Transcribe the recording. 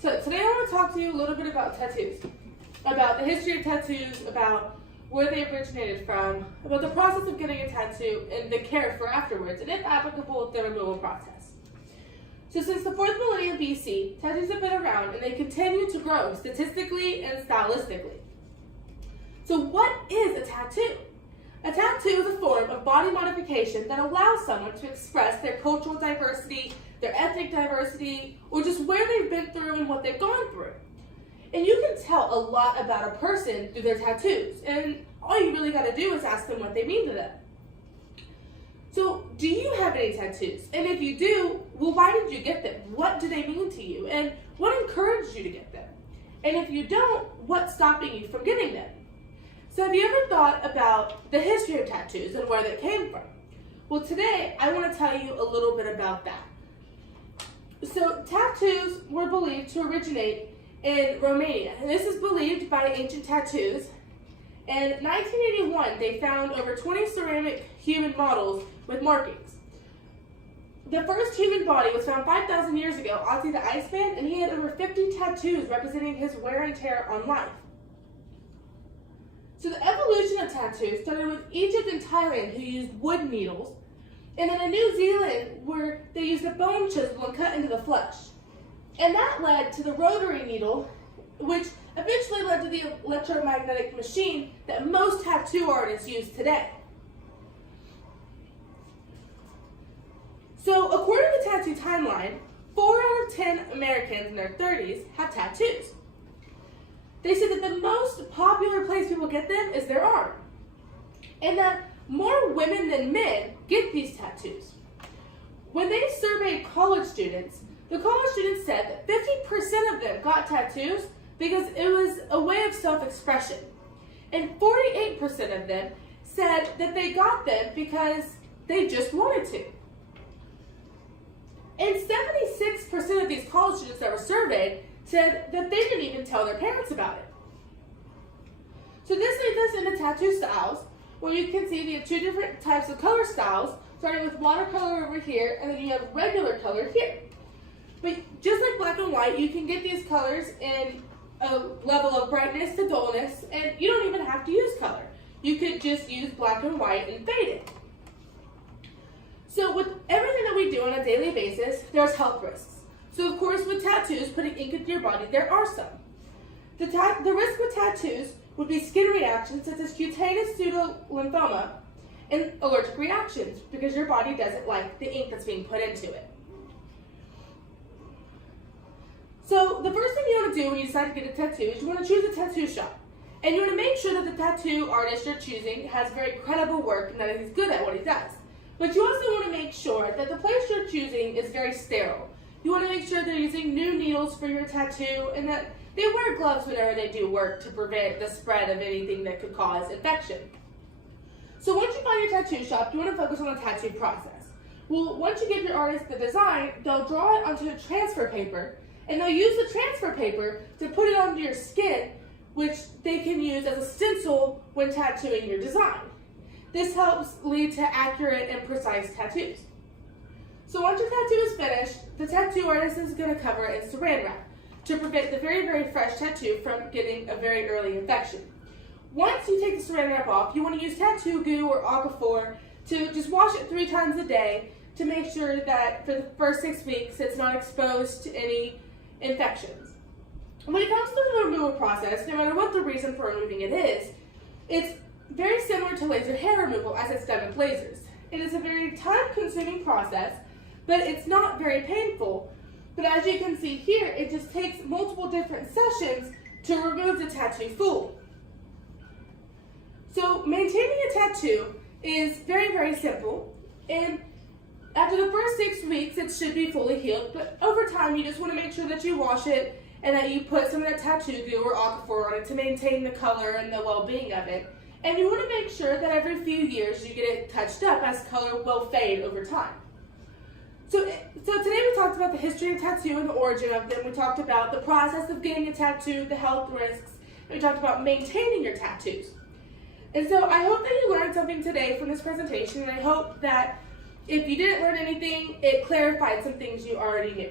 So today I want to talk to you a little bit about tattoos, about the history of tattoos, about where they originated from, about the process of getting a tattoo and the care for afterwards, and if applicable, the removal process. So since the 4th millennium BC, tattoos have been around and they continue to grow statistically and stylistically. So what is a tattoo? A tattoo is a form of body modification that allows someone to express their cultural diversity, their ethnic diversity, or just where they've been through and what they've gone through. And you can tell a lot about a person through their tattoos, and all you really got to do is ask them what they mean to them. So, do you have any tattoos? And if you do, well, why did you get them? What do they mean to you? And what encouraged you to get them? And if you don't, what's stopping you from getting them? So have you ever thought about the history of tattoos and where they came from? Well, today I want to tell you a little bit about that. So tattoos were believed to originate in Romania, and this is believed by Ancient Tattoos. In 1981, they found over 20 ceramic human models with markings. The first human body was found 5,000 years ago, Ozzy the Iceman, and he had over 50 tattoos representing his wear and tear on life. So the evolution of tattoos started with Egypt and Thailand, who used wood needles, and then in New Zealand, where they used a bone chisel and cut into the flesh. And that led to the rotary needle, which eventually led to the electromagnetic machine that most tattoo artists use today. So according to Tattoo Timeline, 4 out of 10 Americans in their 30s have tattoos. They said that the most popular place people get them is their arm, and that more women than men get these tattoos. When they surveyed college students, the college students said that 50% of them got tattoos because it was a way of self-expression, and 48% of them said that they got them because they just wanted to. And 76% of these college students that were surveyed said that they didn't even tell their parents about it. So this leads us into tattoo styles, where you can see we have 2 different types of color styles, starting with watercolor over here, and then you have regular color here. But just like black and white, you can get these colors in a level of brightness to dullness, and you don't even have to use color. You could just use black and white and fade it. So with everything that we do on a daily basis, there's health risks. So of course with tattoos, putting ink into your body, there are some. The risk with tattoos would be skin reactions such as cutaneous pseudolymphoma and allergic reactions, because your body doesn't like the ink that's being put into it. So the first thing you want to do when you decide to get a tattoo is you want to choose a tattoo shop. And you want to make sure that the tattoo artist you're choosing has very credible work and that he's good at what he does. But you also want to make sure that the place you're choosing is very sterile. You want to make sure they're using new needles for your tattoo and that they wear gloves whenever they do work to prevent the spread of anything that could cause infection. So once you find your tattoo shop, you want to focus on the tattoo process. Well, once you give your artist the design, they'll draw it onto a transfer paper, and they'll use the transfer paper to put it onto your skin, which they can use as a stencil when tattooing your design. This helps lead to accurate and precise tattoos. So once your tattoo is finished, the tattoo artist is going to cover it in saran wrap to prevent the very, very fresh tattoo from getting a very early infection. Once you take the saran wrap off, you want to use tattoo goo or Aquaphor to just wash it 3 times a day to make sure that for the first 6 weeks it's not exposed to any infections. When it comes to the removal process, no matter what the reason for removing it is, it's very similar to laser hair removal as it's done with lasers. It is a very time-consuming process, but it's not very painful. But as you can see here, it just takes multiple different sessions to remove the tattoo full. So maintaining a tattoo is very, very simple, and after the first 6 weeks, it should be fully healed, but over time, you just want to make sure that you wash it and that you put some of that tattoo goo or Aquaphor on it to maintain the color and the well-being of it. And you want to make sure that every few years you get it touched up, as color will fade over time. So today we talked about the history of tattoo and the origin of them. We talked about the process of getting a tattoo, the health risks, and we talked about maintaining your tattoos. And so I hope that you learned something today from this presentation, and I hope that if you didn't learn anything, it clarified some things you already knew.